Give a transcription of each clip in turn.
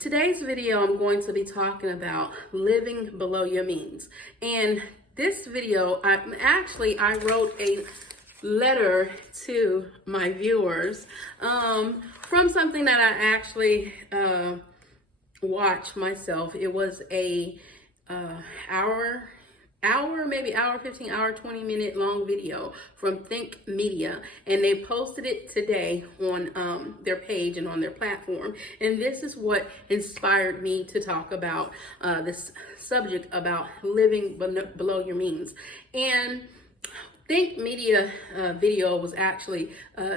Today's video, I'm going to be talking about living below your means. And this video, I wrote a letter to my viewers from something that I actually watched myself. It was a maybe hour 15, hour 20-minute long video from Think Media, and they posted it today on their page and on their platform. And this is what inspired me to talk about this subject about living below your means. And Think Media video was actually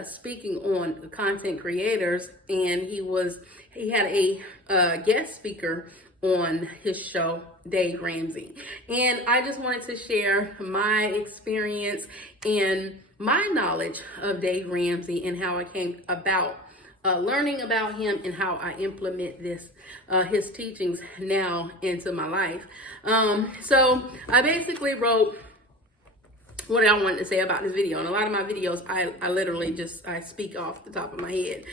speaking on content creators, and he had a guest speaker on his show, Dave Ramsey. And I just wanted to share my experience and my knowledge of Dave Ramsey and how I came about learning about him and how I implement his teachings now into my life. So I basically wrote what I wanted to say about this video. And a lot of my videos, I literally I speak off the top of my head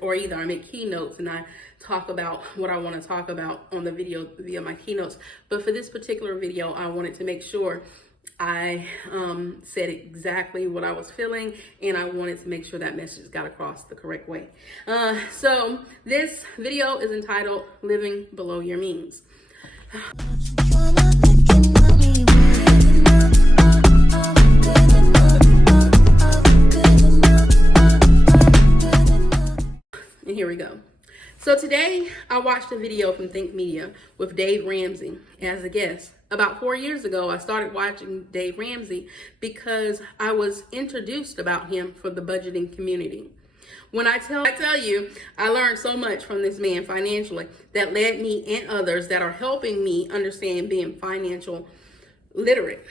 or either I make keynotes and I talk about what I want to talk about on the video via my keynotes. But for this particular video, I wanted to make sure I said exactly what I was feeling, and I wanted to make sure that message got across the correct way. So this video is entitled Living Below Your Means. And here we go. So today I watched a video from Think Media with Dave Ramsey as a guest. About 4 years ago, I started watching Dave Ramsey because I was introduced about him for the budgeting community. When I tell you, I learned so much from this man financially that led me and others that are helping me understand being financial literate.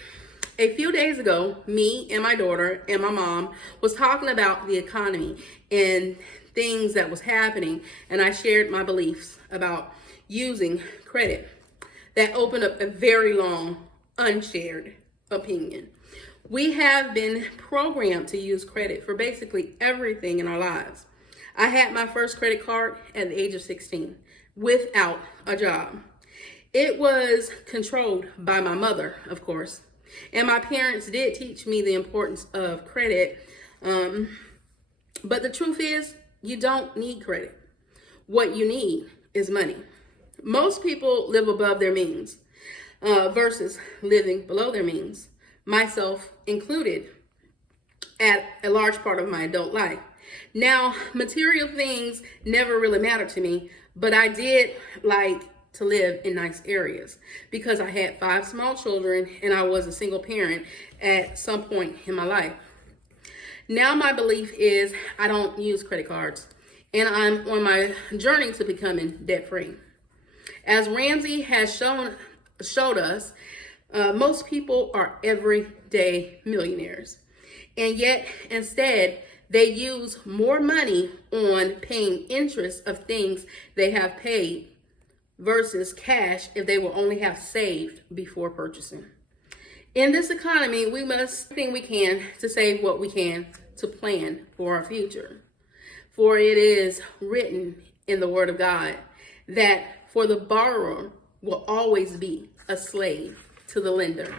A few days ago, me and my daughter and my mom was talking about the economy and things that was happening, and I shared my beliefs about using credit. That opened up a very long, unshared opinion. We have been programmed to use credit for basically everything in our lives. I had my first credit card at the age of 16 without a job. It was controlled by my mother, of course, and my parents did teach me the importance of credit. But the truth is, you don't need credit. What you need is money. Most people live above their means versus living below their means, myself included, at a large part of my adult life. Now, material things never really mattered to me, but I did like to live in nice areas because I had 5 small children and I was a single parent at some point in my life. Now my belief is I don't use credit cards, and I'm on my journey to becoming debt-free. As Ramsey has showed us, most people are everyday millionaires, and yet instead they use more money on paying interest of things they have paid versus cash if they will only have saved before purchasing. In this economy, we must do everything we can to save what we can to plan for our future. For it is written in the Word of God that for the borrower will always be a slave to the lender.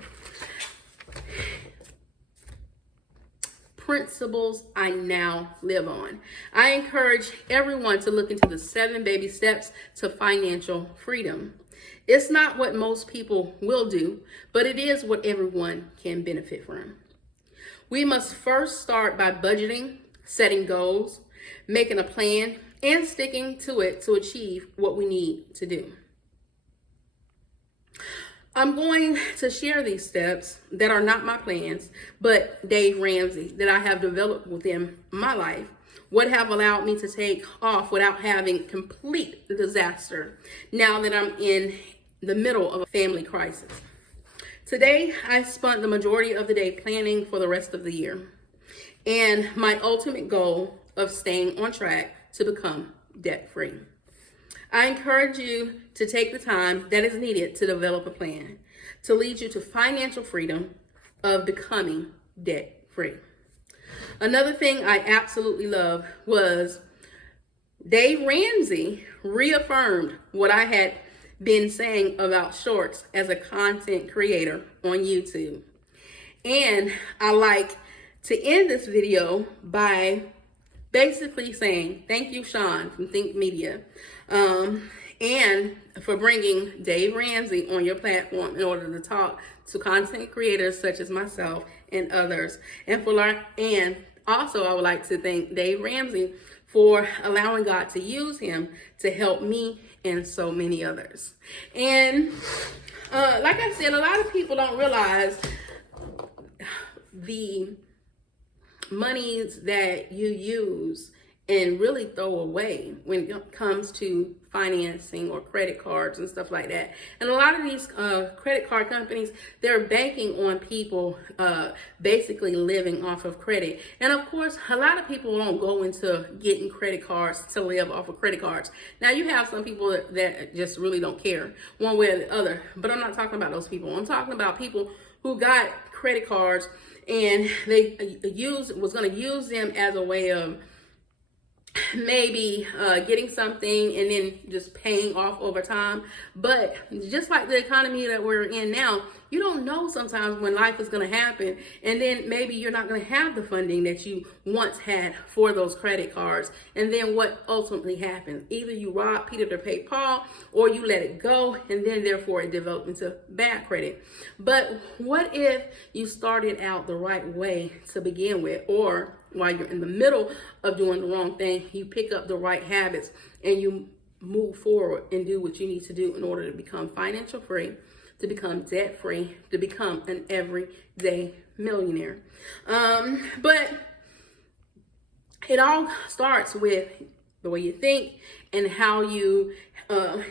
Principles I now live on. I encourage everyone to look into the 7 baby steps to financial freedom. It's not what most people will do, but it is what everyone can benefit from. We must first start by budgeting, setting goals, making a plan, and sticking to it to achieve what we need to do. I'm going to share these steps that are not my plans, but Dave Ramsey, that I have developed within my life, what have allowed me to take off without having complete disaster now that I'm in the middle of a family crisis. Today, I spent the majority of the day planning for the rest of the year and my ultimate goal of staying on track to become debt-free. I encourage you to take the time that is needed to develop a plan to lead you to financial freedom of becoming debt-free. Another thing I absolutely love was Dave Ramsey reaffirmed what I had been saying about shorts as a content creator on YouTube. And I like to end this video by basically saying thank you, Sean from Think Media, and for bringing Dave Ramsey on your platform in order to talk to content creators such as myself and others. And also I would like to thank Dave Ramsey for allowing God to use him to help me and so many others. And like I said, a lot of people don't realize the monies that you use and really throw away when it comes to financing or credit cards and stuff like that. And a lot of these credit card companies, they're banking on people basically living off of credit. And of course, a lot of people don't go into getting credit cards to live off of credit cards. Now, you have some people that just really don't care one way or the other, but I'm not talking about those people. I'm talking about people who got credit cards and they was going to use them as a way of maybe getting something and then just paying off over time. But just like the economy that we're in now, you don't know sometimes when life is going to happen, and then maybe you're not going to have the funding that you once had for those credit cards. And then what ultimately happens? Either you rob Peter to pay Paul, or you let it go, and then therefore it develops into bad credit. But what if you started out the right way to begin with, or while you're in the middle of doing the wrong thing, you pick up the right habits and you move forward and do what you need to do in order to become financial free, to become debt free, to become an everyday millionaire. But it all starts with the way you think and how you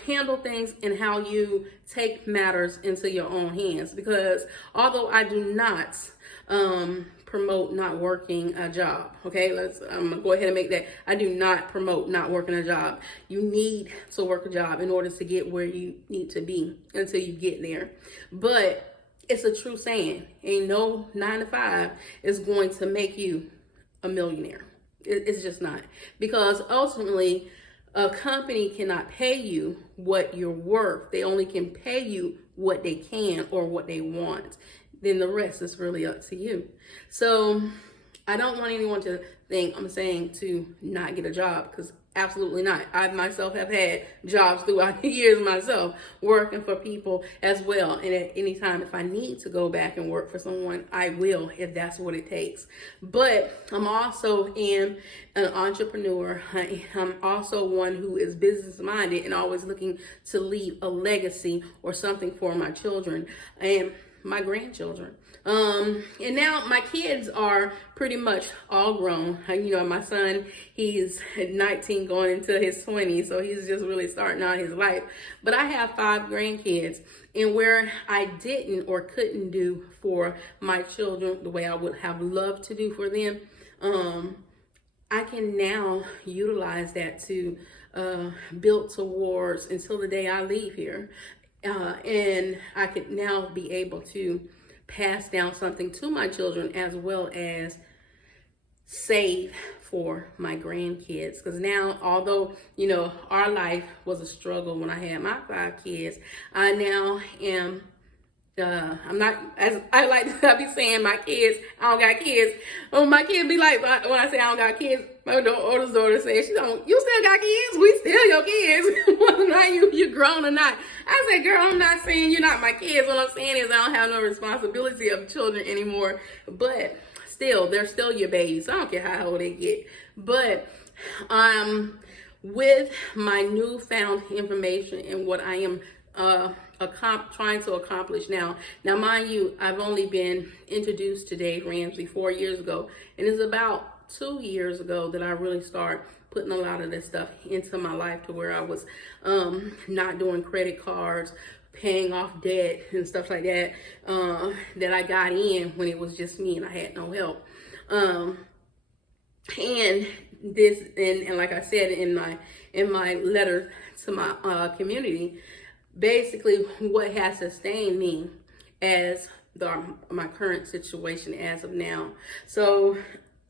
handle things and how you take matters into your own hands. Because although I do not promote not working a job, okay, I'm gonna go ahead and make that. I do not promote not working a job. You need to work a job in order to get where you need to be until you get there. But it's a true saying, ain't no 9 to 5 is going to make you a millionaire. It's just not. Because ultimately a company cannot pay you what you're worth. They only can pay you what they can or what they want. Then the rest is really up to you. So I don't want anyone to think I'm saying to not get a job, because absolutely not. I myself have had jobs throughout the years myself, working for people as well. And at any time, if I need to go back and work for someone, I will, if that's what it takes. But I'm also an entrepreneur. I'm also one who is business minded and always looking to leave a legacy or something for my children and my grandchildren. And now my kids are pretty much all grown. You know, my son, he's 19 going into his 20s, so he's just really starting out his life. But I have 5 grandkids, and where I didn't or couldn't do for my children the way I would have loved to do for them, I can now utilize that to build towards until the day I leave here. And I could now be able to pass down something to my children as well as save for my grandkids. Because now, although, you know, our life was a struggle when I had my 5 kids, I now am, I'm not, as I like to be saying, my kids, I don't got kids. My kids be like, when I say I don't got kids, my oldest daughter says, you still got kids? We still your kids. Whether or not you grown or not. I said, girl, I'm not saying you're not my kids. What I'm saying is I don't have no responsibility of children anymore. But still, they're still your babies. I don't care how old they get. But with my newfound information and what I am trying to accomplish now. Now, mind you, I've only been introduced to Dave Ramsey 4 years ago, and it's about 2 years ago that I really started putting a lot of this stuff into my life, to where I was not doing credit cards, paying off debt and stuff like that, that I got in when it was just me and I had no help. And this, and like I said in my letter to my community, basically what has sustained me as my current situation as of now. So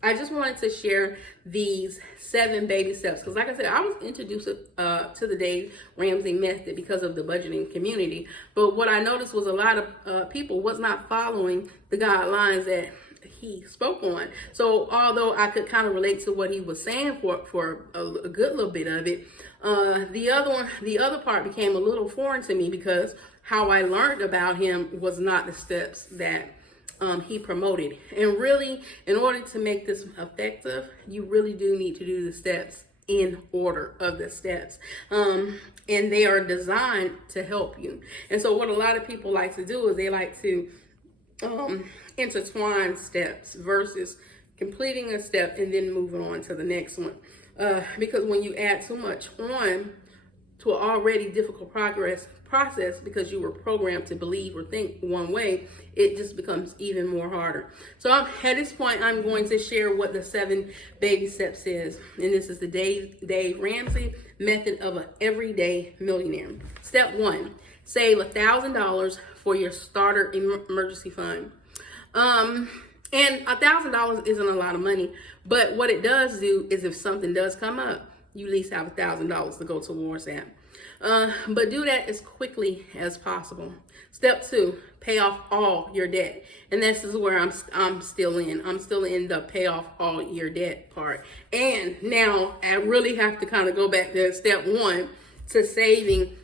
I just wanted to share these 7 baby steps because, like I said, I was introduced to the Dave Ramsey method because of the budgeting community. But what I noticed was a lot of people was not following the guidelines that he spoke on. So although I could kind of relate to what he was saying for a good little bit of it, the other part became a little foreign to me because how I learned about him was not the steps that he promoted. And really, in order to make this effective, you really do need to do the steps in order of the steps. And they are designed to help you. And so what a lot of people like to do is they like to intertwine steps versus completing a step and then moving on to the next one. Because when you add too much on to an already difficult process because you were programmed to believe or think one way, it just becomes even more harder. So at this point, I'm going to share what the 7 baby steps is. And this is the Dave Ramsey method of an everyday millionaire. Step 1, save $1,000 for your starter emergency fund. And $1,000 isn't a lot of money, but what it does do is if something does come up, you at least have $1,000 to go towards that. But do that as quickly as possible. Step 2, pay off all your debt. And this is where I'm still in. I'm still in the pay off all your debt part. And now I really have to kind of go back to step 1 to saving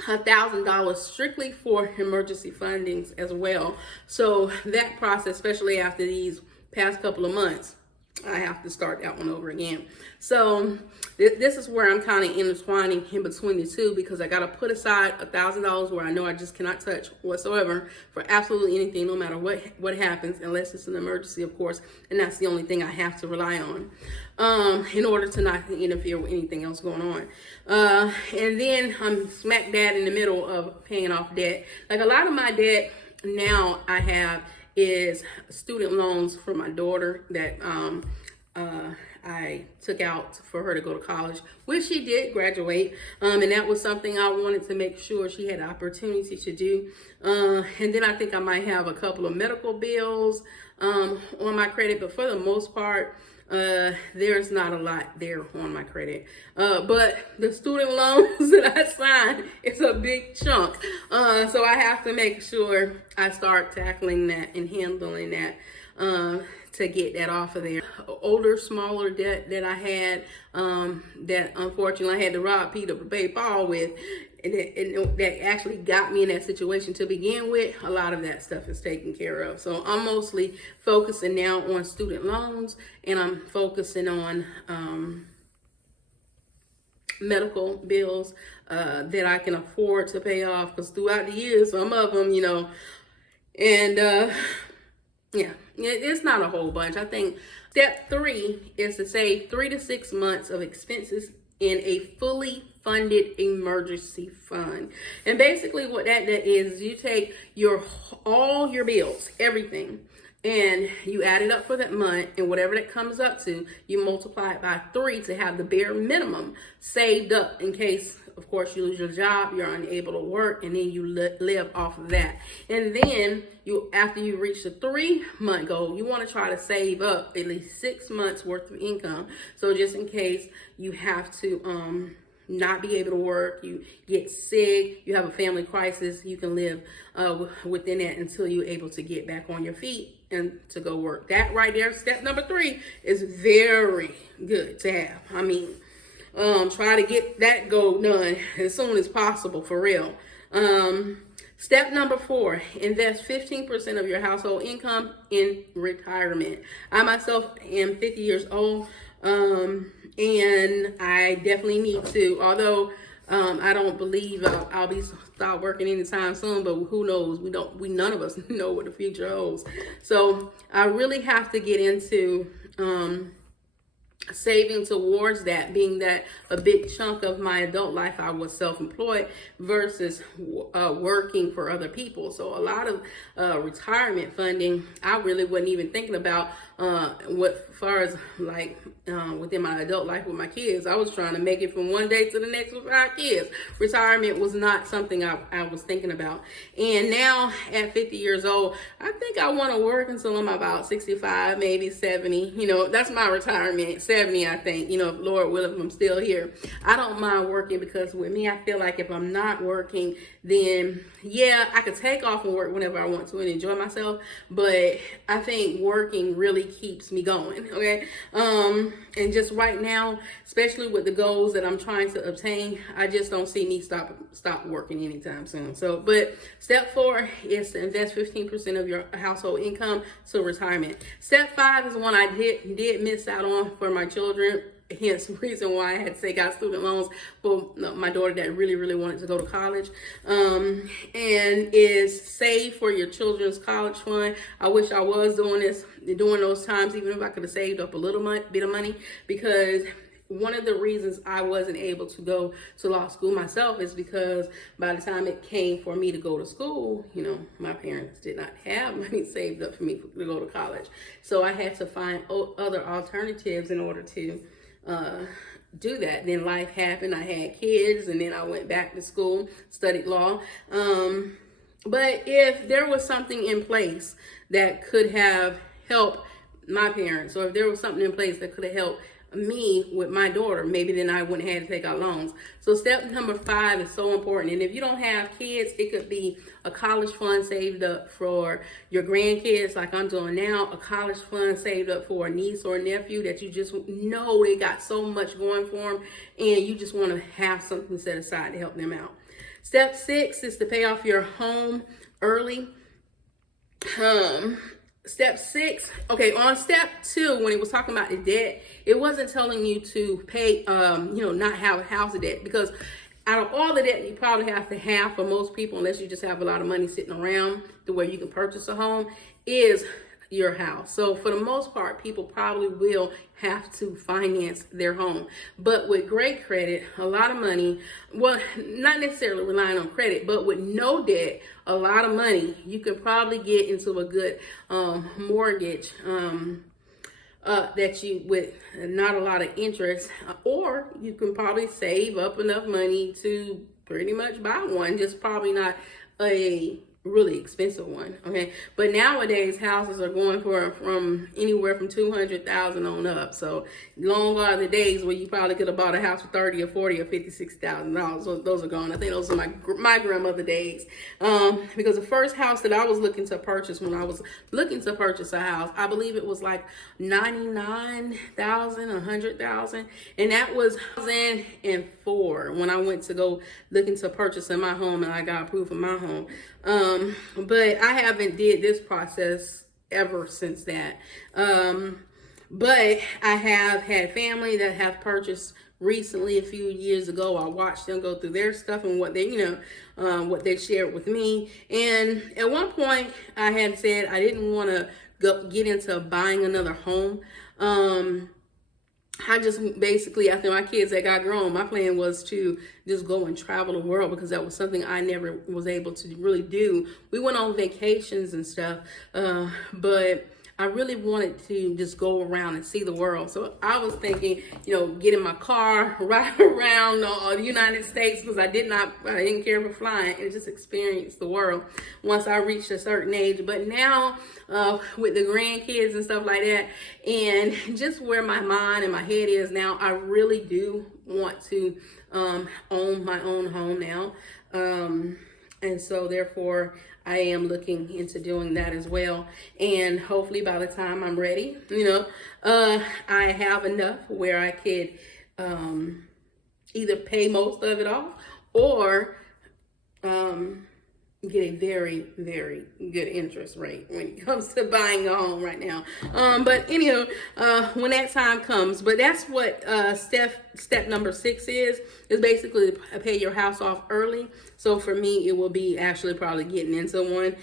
$1,000 strictly for emergency fundings as well. So that process, especially after these past couple of months, I have to start that one over again. So this is where I'm kind of intertwining in between the two because I got to put aside $1,000 where I know I just cannot touch whatsoever for absolutely anything, no matter what happens, unless it's an emergency, of course. And that's the only thing I have to rely on in order to not interfere with anything else going on. And then I'm smack dab in the middle of paying off debt. Like a lot of my debt now I have is student loans for my daughter that I took out for her to go to college, which she did graduate. And that was something I wanted to make sure she had the opportunity to do. And then I think I might have a couple of medical bills on my credit, but for the most part, there's not a lot there on my credit. But the student loans that I signed, it's a big chunk. So I have to make sure I start tackling that and handling that to get that off of there. Older, smaller debt that I had that unfortunately I had to rob Peter to pay Paul with, and that actually got me in that situation to begin with. A lot of that stuff is taken care of. So I'm mostly focusing now on student loans, and I'm focusing on medical bills that I can afford to pay off, because throughout the years, some of them, and yeah, it's not a whole bunch. I think step 3 is to save 3 to 6 months of expenses in a fully funded emergency fund. And basically what that is you take all your bills, everything, and you add it up for that month, and whatever that comes up to, you multiply it by 3 to have the bare minimum saved up in case, of course, you lose your job, you're unable to work, and then you live off of that. And then after you reach the 3-month goal, you want to try to save up at least 6 months worth of income. So just in case you have to not be able to work, you get sick, you have a family crisis, you can live within that until you're able to get back on your feet and to go work. That right there, step number 3, is very good to have. I mean, try to get that goal done as soon as possible, for real. Step number 4, invest 15% of your household income in retirement. I myself am 50 years old, and I definitely need to, although I don't believe I'll be start working anytime soon, but who knows? None of us know what the future holds. So I really have to get into saving towards that, being that a big chunk of my adult life I was self-employed versus working for other people. So a lot of retirement funding I really wasn't even thinking about what far as like within my adult life with my kids. I was trying to make it from one day to the next with our kids. Retirement was not something I was thinking about. And now at 50 years old, I think I want to work until I'm about 65, maybe 70. You know, that's my retirement. 70, I think, you know, if Lord willing, if I'm still here. I don't mind working, because with me, I feel like if I'm not working, then yeah, I could take off and work whenever I want to and enjoy myself. But I think working really keeps me going. Okay. And just right now, especially with the goals that I'm trying to obtain, I just don't see me stop working anytime soon. So, but step 4 is to invest 15% of your household income to retirement. Step 5 is one I did miss out on for my children. Hence the reason why I had to take out student loans for my daughter that really, really wanted to go to college. And is save for your children's college fund. I wish I was doing this during those times, even if I could have saved up a little bit of money, because one of the reasons I wasn't able to go to law school myself is because by the time it came for me to go to school, you know, my parents did not have money saved up for me to go to college. So I had to find other alternatives in order to do that. Then life happened. I had kids, and then I went back to school, studied law. But if there was something in place that could have helped my parents, or if there was something in place that could have helped me with my daughter, maybe then I wouldn't have to take out loans. So step number 5 is so important. And if you don't have kids, it could be a college fund saved up for your grandkids, like I'm doing now, a college fund saved up for a niece or a nephew that you just know they got so much going for them, and you just want to have something set aside to help them out. Step 6 is to pay off your home early. Step 6, okay, on step 2, when it was talking about the debt, it wasn't telling you to pay, not have a house debt, because out of all the debt you probably have to have for most people, unless you just have a lot of money sitting around to where you can purchase a home, is your house. So for the most part, people probably will have to finance their home. But with great credit, a lot of money, well, not necessarily relying on credit, but with no debt, a lot of money, you can probably get into a good mortgage that you, with not a lot of interest, or you can probably save up enough money to pretty much buy one, just probably not a really expensive one. Okay, but nowadays houses are going for from anywhere from $200,000 on up. So long are the days where you probably could have bought a house for $30,000 or $40,000 or $56,000. So those are gone. I think those are my grandmother days. Because the first house that I was looking to purchase, when I was looking to purchase a house, I believe it was like $99,000, $100,000, and that was 2004 when I went to go looking to purchase in my home, and I got approved for my home. But I haven't did this process ever since that. But I have had family that have purchased recently, a few years ago. I watched them go through their stuff and what they, what they shared with me. And at one point I had said I didn't want to get into buying another home. I just basically, after my kids that got grown, my plan was to just go and travel the world, because that was something I never was able to really do. We went on vacations and stuff, but I really wanted to just go around and see the world. So I was thinking, get in my car, ride around the United States, because I didn't care for flying, and just experience the world once I reached a certain age. But now with the grandkids and stuff like that, and just where my mind and my head is now, I really do want to own my own home now. And so therefore I am looking into doing that as well. And hopefully by the time I'm ready, I have enough where I could either pay most of it off, or get a very, very good interest rate when it comes to buying a home right now. But anyhow, when that time comes, but that's what step number 6 is basically to pay your house off early. So for me, it will be actually probably getting into one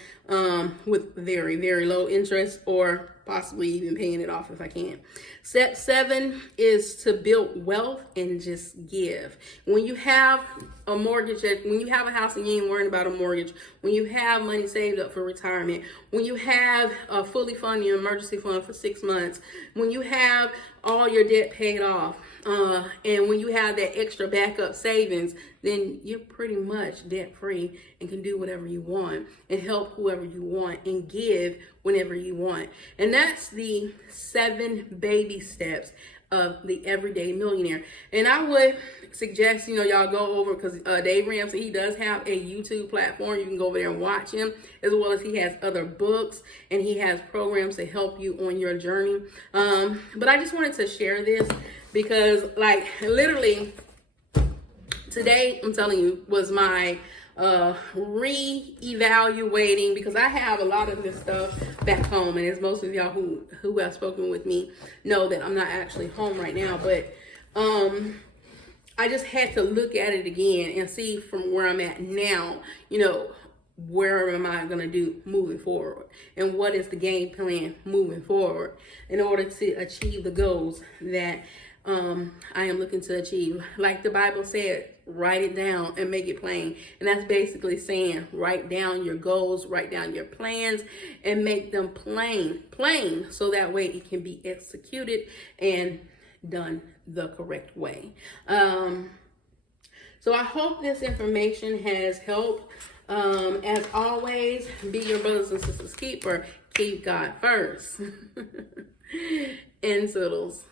with very, very low interest, or possibly even paying it off if I can. Step 7 is to build wealth and just give. When you have a mortgage, when you have a house and you ain't worrying about a mortgage, when you have money saved up for retirement, when you have a fully funded emergency fund for 6 months, when you have all your debt paid off, and when you have that extra backup savings, then you're pretty much debt free and can do whatever you want and help whoever you want and give whenever you want. And that's the 7 baby steps of the everyday millionaire. And I would suggest, y'all go over, because Dave Ramsey, he does have a YouTube platform. You can go over there and watch him, as well as he has other books and he has programs to help you on your journey. But I just wanted to share this because, like, literally today, I'm telling you, was my re-evaluating, because I have a lot of this stuff back home, and as most of y'all who have spoken with me know that I'm not actually home right now, but I just had to look at it again and see from where I'm at now, where am I going to do moving forward, and what is the game plan moving forward in order to achieve the goals that I am looking to achieve. Like the Bible said, write it down and make it plain. And that's basically saying, write down your goals, write down your plans, and make them plain, so that way it can be executed and done the correct way. So I hope this information has helped. As always, be your brothers and sisters keeper. Keep God first. And Toodles.